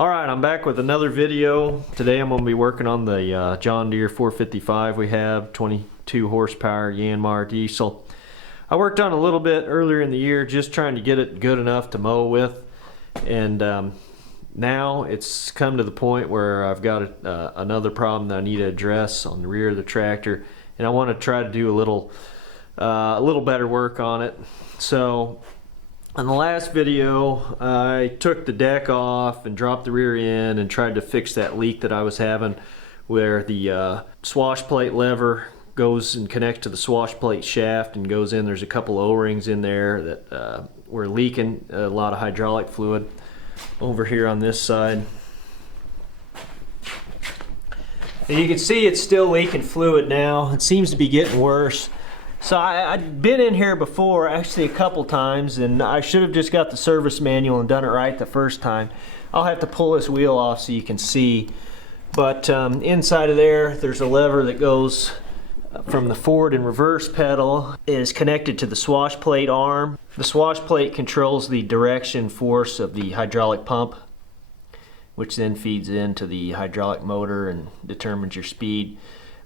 Alright, I'm back with another video. Today I'm going to be working on the John Deere 455 we have, 22 horsepower Yanmar diesel. I worked on a little bit earlier in the year just trying to get it good enough to mow with, and now it's come to the point where I've got another problem that I need to address on the rear of the tractor, and I want to try to do a little better work on it. So on the last video, I took the deck off and dropped the rear end and tried to fix that leak that I was having where the swash plate lever goes and connects to the swash plate shaft and goes in. There's a couple O-rings in there that were leaking a lot of hydraulic fluid over here on this side. And you can see it's still leaking fluid now. It seems to be getting worse. So I'd been in here before, actually a couple times, and I should have just got the service manual and done it right the first time. I'll have to pull this wheel off so you can see. But inside of there's a lever that goes from the forward and reverse pedal. It is connected to the swash plate arm. The swash plate controls the direction force of the hydraulic pump, which then feeds into the hydraulic motor and determines your speed.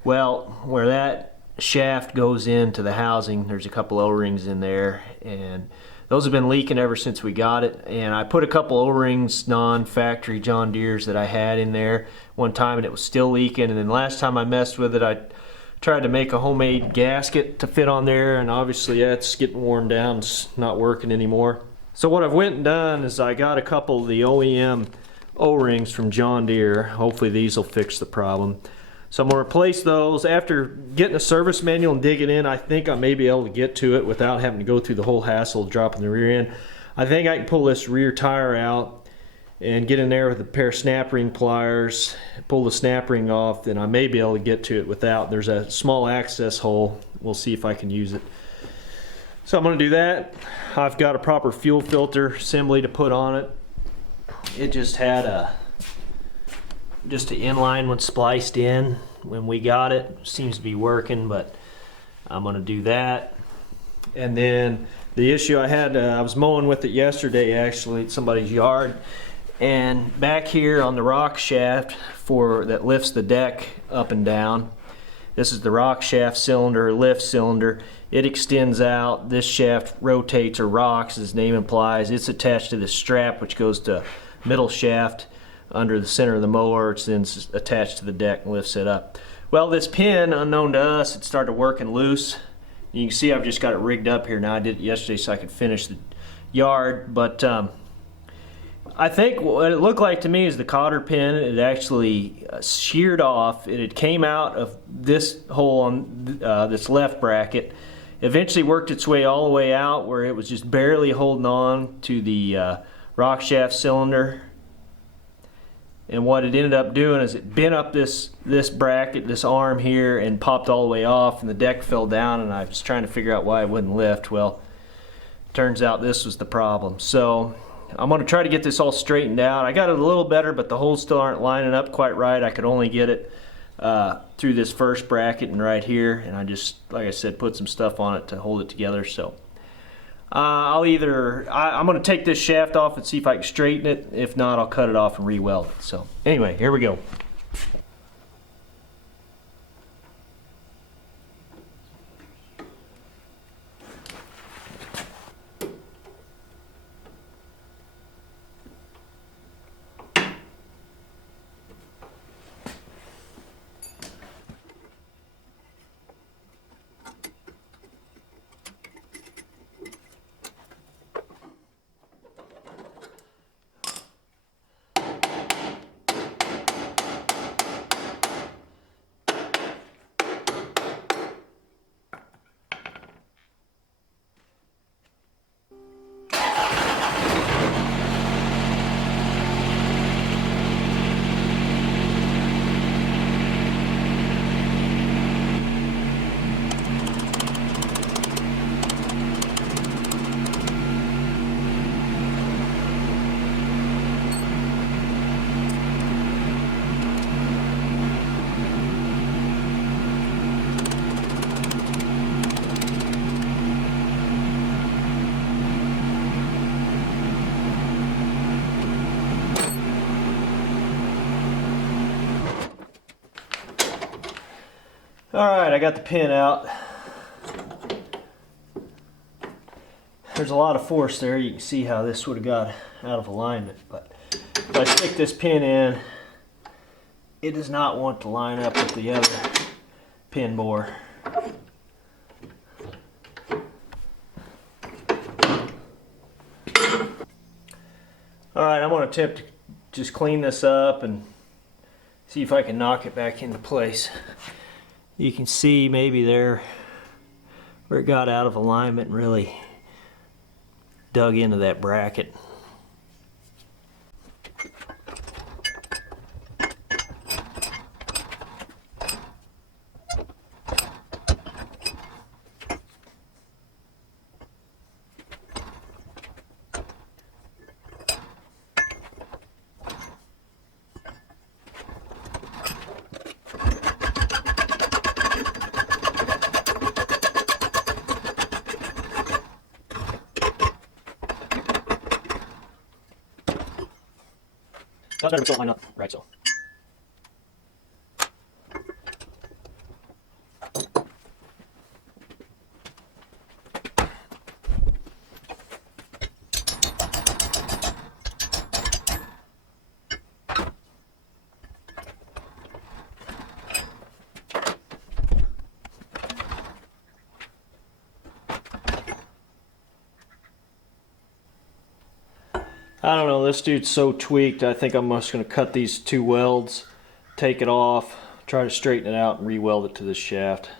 Well, where that shaft goes into the housing, there's a couple O-rings in there, and those have been leaking ever since we got it. And I put a couple O-rings, non-factory John Deere's, that I had in there one time, and it was still leaking. And then last time I messed with it, I tried to make a homemade gasket to fit on there, and obviously that's getting worn down. It's not working anymore. So what I've went and done is I got a couple of the OEM O-rings from John Deere. Hopefully these will fix the problem. So I'm going to replace those. After getting a service manual and digging in, I think I may be able to get to it without having to go through the whole hassle of dropping the rear end. I think I can pull this rear tire out and get in there with a pair of snap ring pliers, pull the snap ring off, then I may be able to get to it without. There's a small access hole. We'll see if I can use it. So I'm going to do that. I've got a proper fuel filter assembly to put on it. It just had an inline one spliced in when we got it. Seems to be working, but I'm going to do that. And then the issue I had, I was mowing with it yesterday actually at somebody's yard, and back here on the rock shaft that lifts the deck up and down, this is the rock shaft cylinder, lift cylinder. It extends out. This shaft rotates or rocks, as the name implies. It's attached to this strap which goes to middle shaft under the center of the mower. It's then attached to the deck and lifts it up. Well, this pin, unknown to us, it started working loose. You can see I've just got it rigged up here now. I did it yesterday so I could finish the yard, but I think what it looked like to me is the cotter pin, it actually sheared off. It came out of this hole on this left bracket, eventually worked its way all the way out where it was just barely holding on to the rock shaft cylinder. And what it ended up doing is it bent up this bracket, this arm here, and popped all the way off, and the deck fell down, and I was trying to figure out why it wouldn't lift. Well, turns out this was the problem. So I'm going to try to get this all straightened out. I got it a little better, but the holes still aren't lining up quite right. I could only get it through this first bracket and right here, and I just, like I said, put some stuff on it to hold it together. So I'm going to take this shaft off and see if I can straighten it. If not, I'll cut it off and re-weld it. So anyway, here we go. Alright, I got the pin out. There's a lot of force there. You can see how this would have got out of alignment. But if I stick this pin in, it does not want to line up with the other pin bore. Alright, I'm going to attempt to just clean this up and see if I can knock it back into place. You can see maybe there where it got out of alignment and really dug into that bracket. That's better to line up, right? So. I don't know, this dude's so tweaked, I think I'm just going to cut these two welds, take it off, try to straighten it out and re-weld it to this shaft.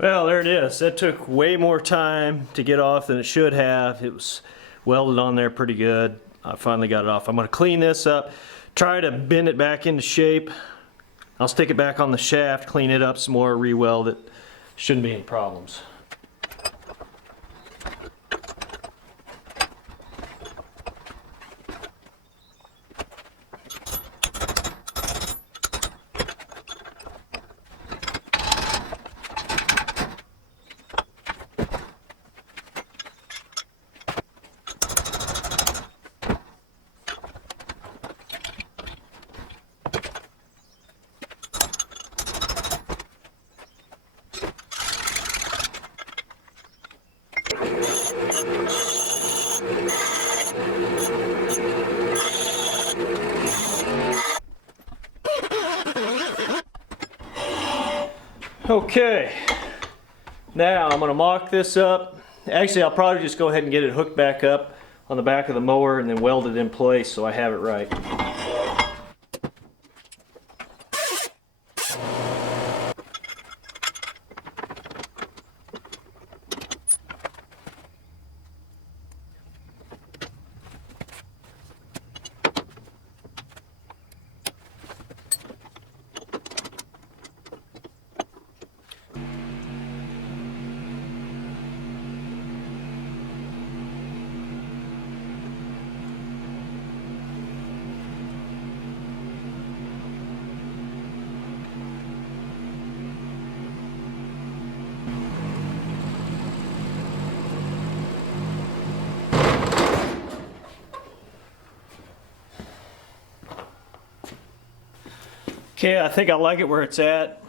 Well, there it is. That took way more time to get off than it should have. It was welded on there pretty good. I finally got it off. I'm going to clean this up, try to bend it back into shape. I'll stick it back on the shaft, clean it up some more, re-weld it. Shouldn't be any problems. Okay, now I'm going to mock this up. Actually, I'll probably just go ahead and get it hooked back up on the back of the mower and then weld it in place so I have it right. Okay, I think I like it where it's at.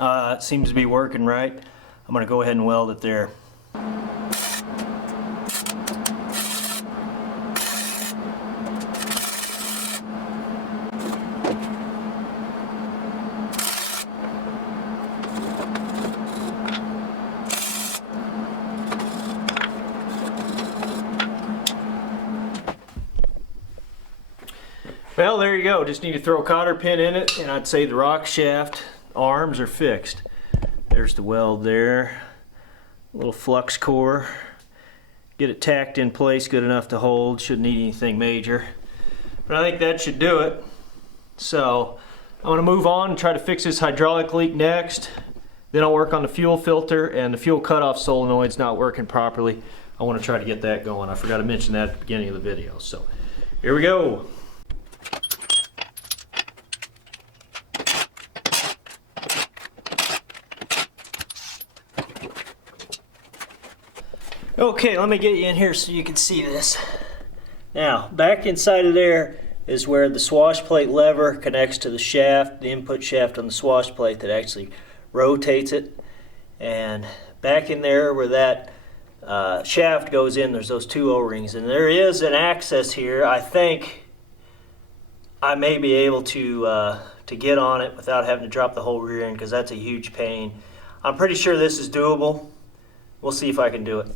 It seems to be working right. I'm going to go ahead and weld it there. Well, there you go. Just need to throw a cotter pin in it, and I'd say the rock shaft arms are fixed. There's the weld there. Little flux core. Get it tacked in place good enough to hold. Shouldn't need anything major. But I think that should do it. So I'm going to move on and try to fix this hydraulic leak next. Then I'll work on the fuel filter, and the fuel cutoff solenoid's not working properly. I want to try to get that going. I forgot to mention that at the beginning of the video. So here we go. Okay, let me get you in here so you can see this. Now, back inside of there is where the swash plate lever connects to the shaft, the input shaft on the swash plate that actually rotates it. And back in there where that shaft goes in, there's those two O-rings. And there is an access here. I think I may be able to get on it without having to drop the whole rear end, because that's a huge pain. I'm pretty sure this is doable. We'll see if I can do it.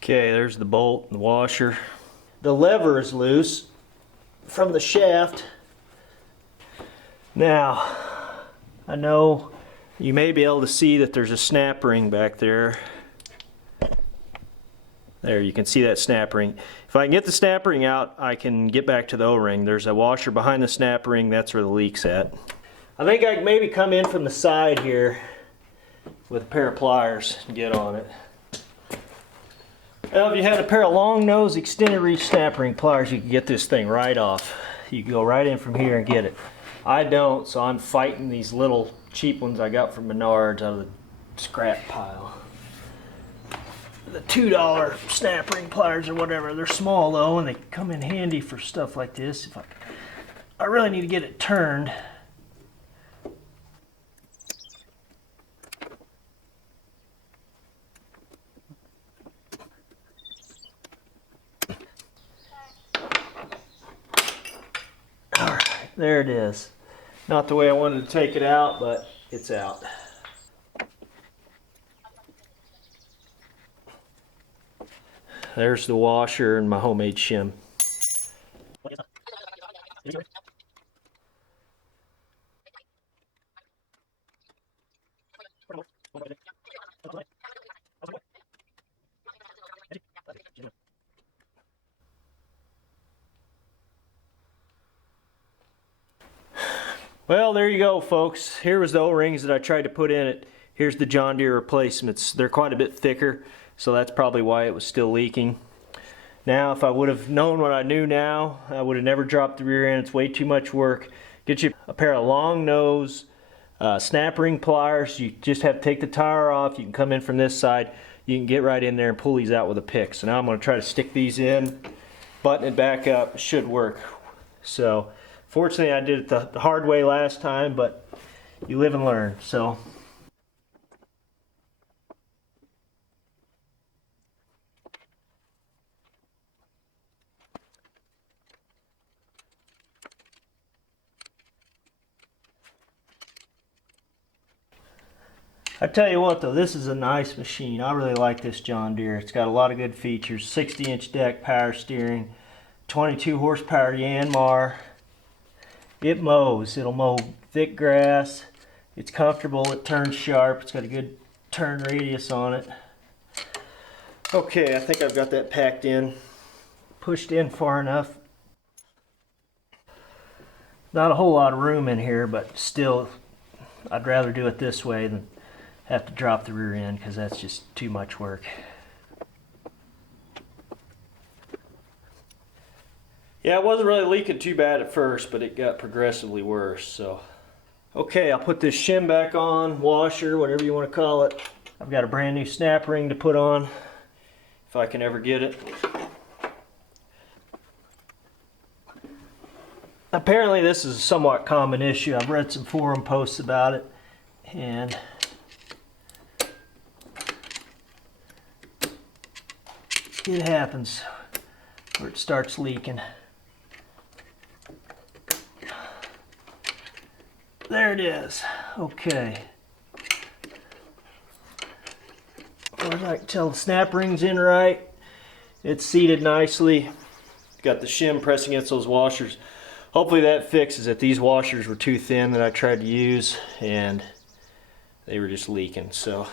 Okay, there's the bolt and the washer. The lever is loose from the shaft. Now, I know you may be able to see that there's a snap ring back there. There, you can see that snap ring. If I can get the snap ring out, I can get back to the O-ring. There's a washer behind the snap ring. That's where the leak's at. I think I can maybe come in from the side here with a pair of pliers and get on it. Well, if you had a pair of long nose extended reach snap ring pliers, you could get this thing right off. You can go right in from here and get it. I don't, so I'm fighting these little cheap ones I got from Menards out of the scrap pile. The $2 snap ring pliers or whatever. They're small though, and they come in handy for stuff like this. If I really need to get it turned. There it is. Not the way I wanted to take it out, but it's out. There's the washer and my homemade shim. Well, there you go, folks. Here was the O-rings that I tried to put in it. Here's the John Deere replacements. They're quite a bit thicker, so that's probably why it was still leaking. Now, if I would have known what I knew now, I would have never dropped the rear end. It's way too much work. Get you a pair of long nose snap ring pliers. You just have to take the tire off. You can come in from this side. You can get right in there and pull these out with a pick. So now I'm going to try to stick these in, button it back up. It should work. So fortunately, I did it the hard way last time, but you live and learn. So I tell you what though, this is a nice machine. I really like this John Deere. It's got a lot of good features. 60-inch deck, power steering, 22 horsepower Yanmar. It mows. It'll mow thick grass. It's comfortable. It turns sharp. It's got a good turn radius on it. Okay, I think I've got that packed in. Pushed in far enough. Not a whole lot of room in here, but still, I'd rather do it this way than have to drop the rear end, because that's just too much work. Yeah, it wasn't really leaking too bad at first, but it got progressively worse. So, okay, I'll put this shim back on, washer, whatever you want to call it. I've got a brand new snap ring to put on, if I can ever get it. apparently this is a somewhat common issue. I've read some forum posts about it, and it happens where it starts leaking. There it is. Okay. Well, I can tell the snap ring's in right. It's seated nicely. Got the shim pressing against those washers. Hopefully that fixes it. These washers were too thin that I tried to use, and they were just leaking. So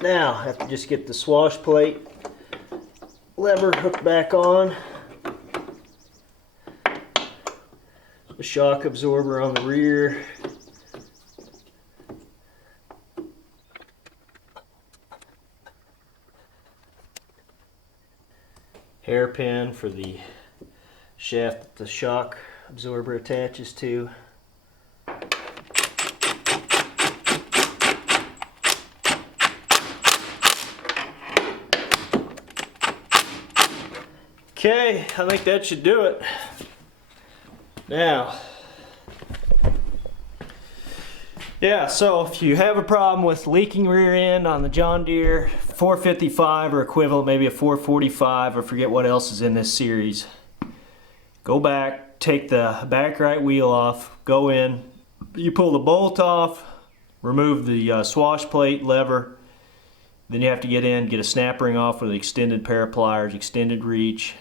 now I have to just get the swash plate lever hooked back on. The shock absorber on the rear. Hairpin for the shaft that the shock absorber attaches to. Okay, I think that should do it. Now, yeah, so if you have a problem with leaking rear end on the John Deere 455 or equivalent, maybe a 445, or forget what else is in this series, go back, take the back right wheel off, go in, you pull the bolt off, remove the swash plate lever, then you have to get in, get a snap ring off with an extended pair of pliers, extended reach.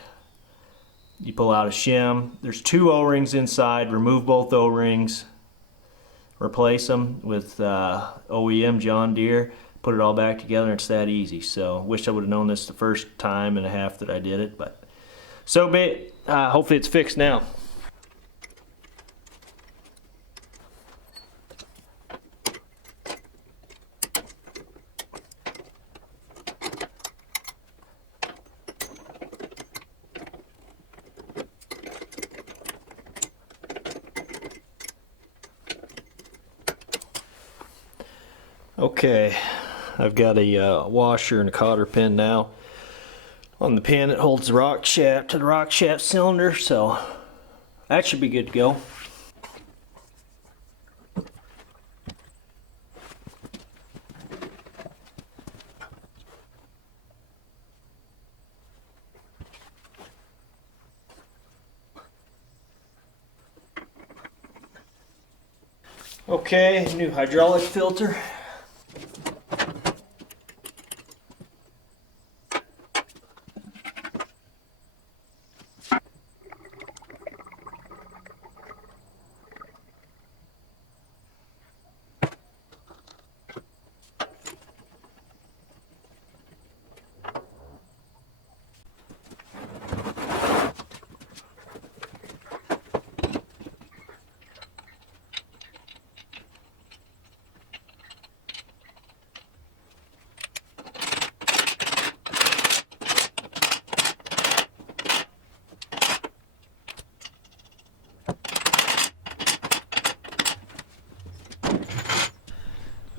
You pull out a shim. There's 2 O-rings inside. Remove both O-rings. Replace them with OEM John Deere. Put it all back together. It's that easy. So wish I would have known this the first time and a half that I did it, but so be it. Hopefully it's fixed now. Okay, I've got a washer and a cotter pin now on the pin that holds the rock shaft to the rock shaft cylinder, so that should be good to go. Okay, new hydraulic filter.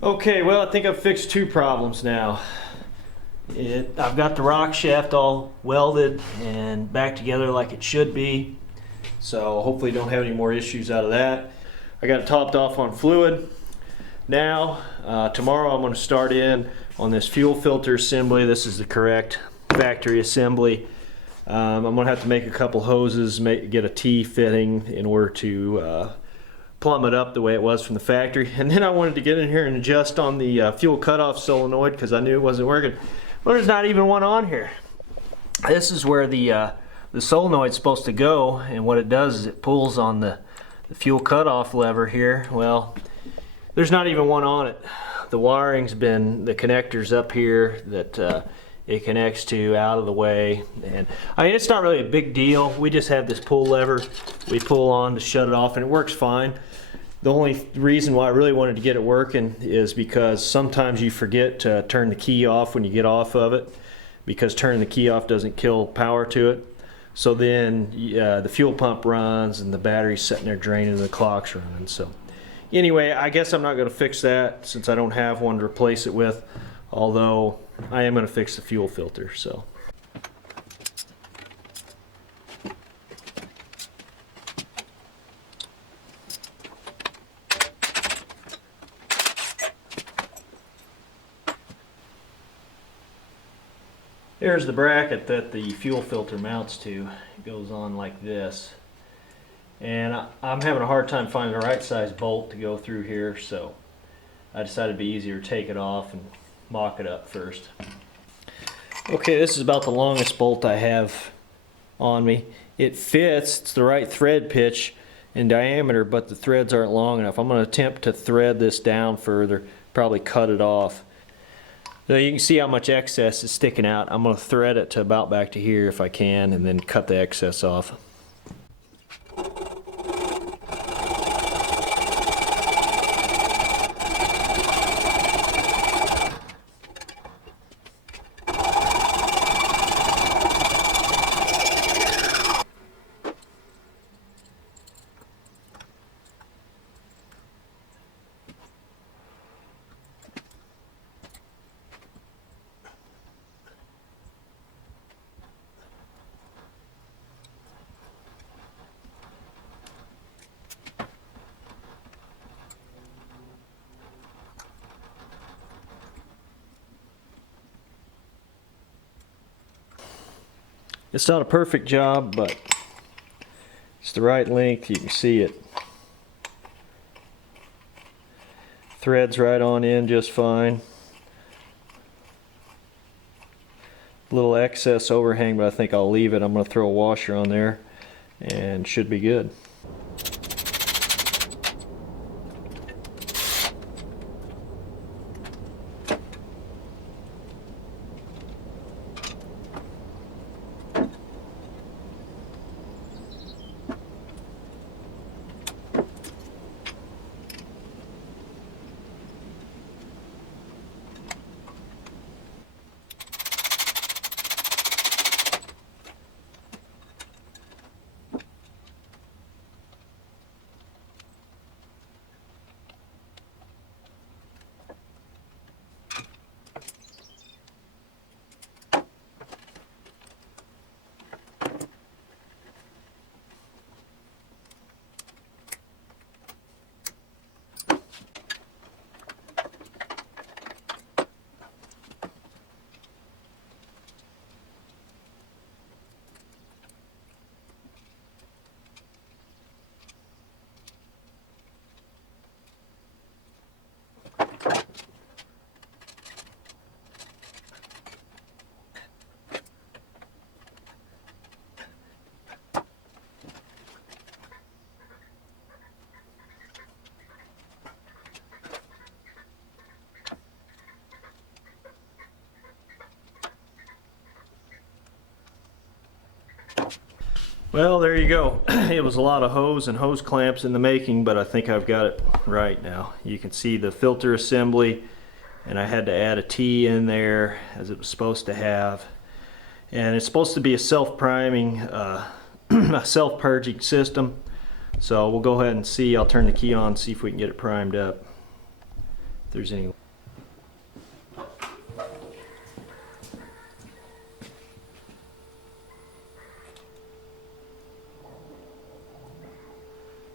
Okay, well, I think I've fixed 2 problems now. I've got the rock shaft all welded and back together like it should be, so hopefully don't have any more issues out of that. I got it topped off on fluid. Now, tomorrow I'm going to start in on this fuel filter assembly. This is the correct factory assembly. I'm going to have to make a couple hoses, get a T fitting in order to plumb it up the way it was from the factory. And then I wanted to get in here and adjust on the fuel cutoff solenoid because I knew it wasn't working. Well, there's not even one on here. This is where the solenoid's supposed to go, and what it does is it pulls on the fuel cutoff lever here. Well, there's not even one on it. The wiring's been, the connector's up here that it connects to out of the way, and I mean, it's not really a big deal. We just have this pull lever we pull on to shut it off, and it works fine. The only reason why I really wanted to get it working is because sometimes you forget to turn the key off when you get off of it, because turning the key off doesn't kill power to it. So then the fuel pump runs and the battery's sitting there draining and the clock's running. So anyway, I guess I'm not going to fix that since I don't have one to replace it with, although I am going to fix the fuel filter. So Here's the bracket that the fuel filter mounts to. It goes on like this. And I'm having a hard time finding the right size bolt to go through here, so I decided it'd be easier to take it off and mock it up first. Okay, this is about the longest bolt I have on me. It fits, it's the right thread pitch in diameter, but the threads aren't long enough. I'm going to attempt to thread this down further, probably cut it off. So you can see how much excess is sticking out. I'm going to thread it to about back to here if I can, and then cut the excess off. It's not a perfect job, but it's the right length. You can see it. Threads right on in just fine. A little excess overhang, but I think I'll leave it. I'm going to throw a washer on there and should be good. Well, there you go. It was a lot of hose and hose clamps in the making, but I think I've got it right now. You can see the filter assembly, and I had to add a T in there as it was supposed to have. And it's supposed to be a self-priming, a self-purging system. So we'll go ahead and see. I'll turn the key on, see if we can get it primed up. If there's any.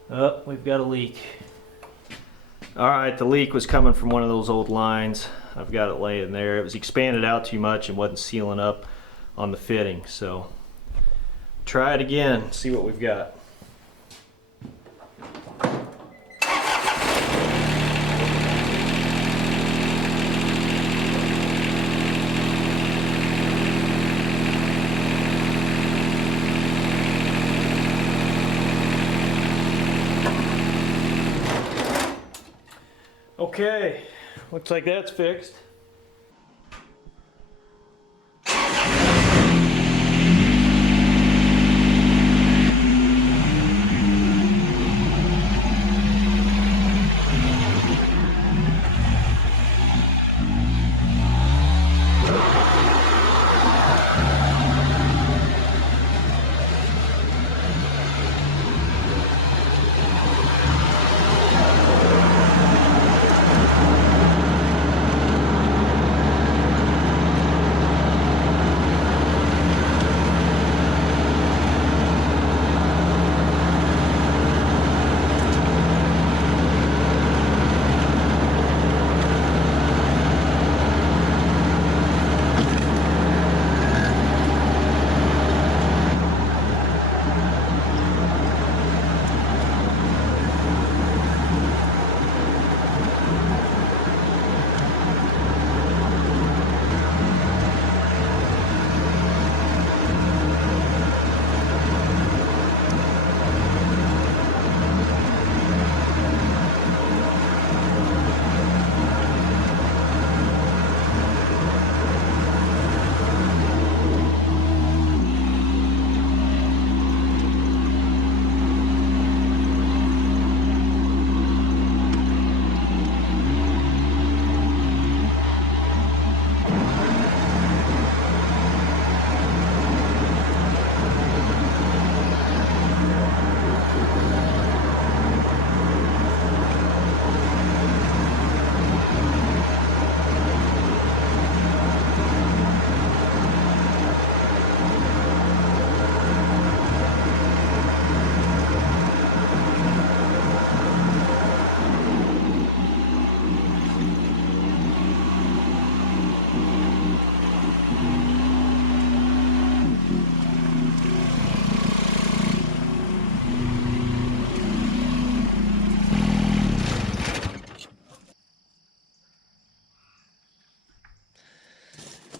Oh, we've got a leak. Alright, the leak was coming from one of those old lines. I've got it laying there. It was expanded out too much and wasn't sealing up on the fitting. So try it again, see what we've got. Okay, looks like that's fixed.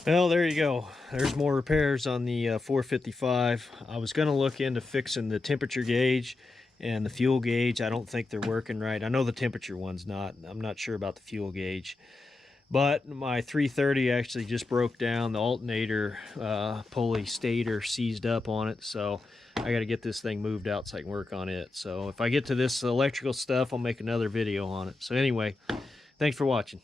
Well, there you go. There's more repairs on the 455. I was going to look into fixing the temperature gauge and the fuel gauge. I don't think they're working right. I know the temperature one's not. I'm not sure about the fuel gauge. But my 330 actually just broke down. The alternator pulley stator seized up on it. So I got to get this thing moved out so I can work on it. So if I get to this electrical stuff, I'll make another video on it. So anyway, thanks for watching.